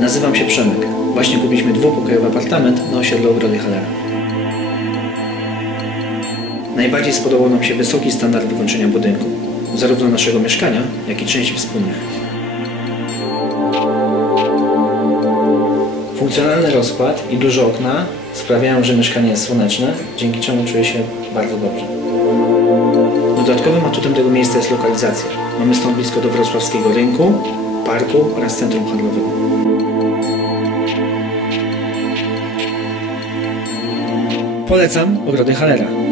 Nazywam się Przemek. Właśnie kupiliśmy dwupokojowy apartament na osiedlu Ogrody Halera. Najbardziej spodobał nam się wysoki standard wykończenia budynku, zarówno naszego mieszkania, jak i części wspólnych. Funkcjonalny rozkład i duże okna sprawiają, że mieszkanie jest słoneczne, dzięki czemu czuję się bardzo dobrze. Dodatkowym atutem tego miejsca jest lokalizacja. Mamy stąd blisko do wrocławskiego rynku, parku oraz centrum handlowego. Polecam Ogrody Halera.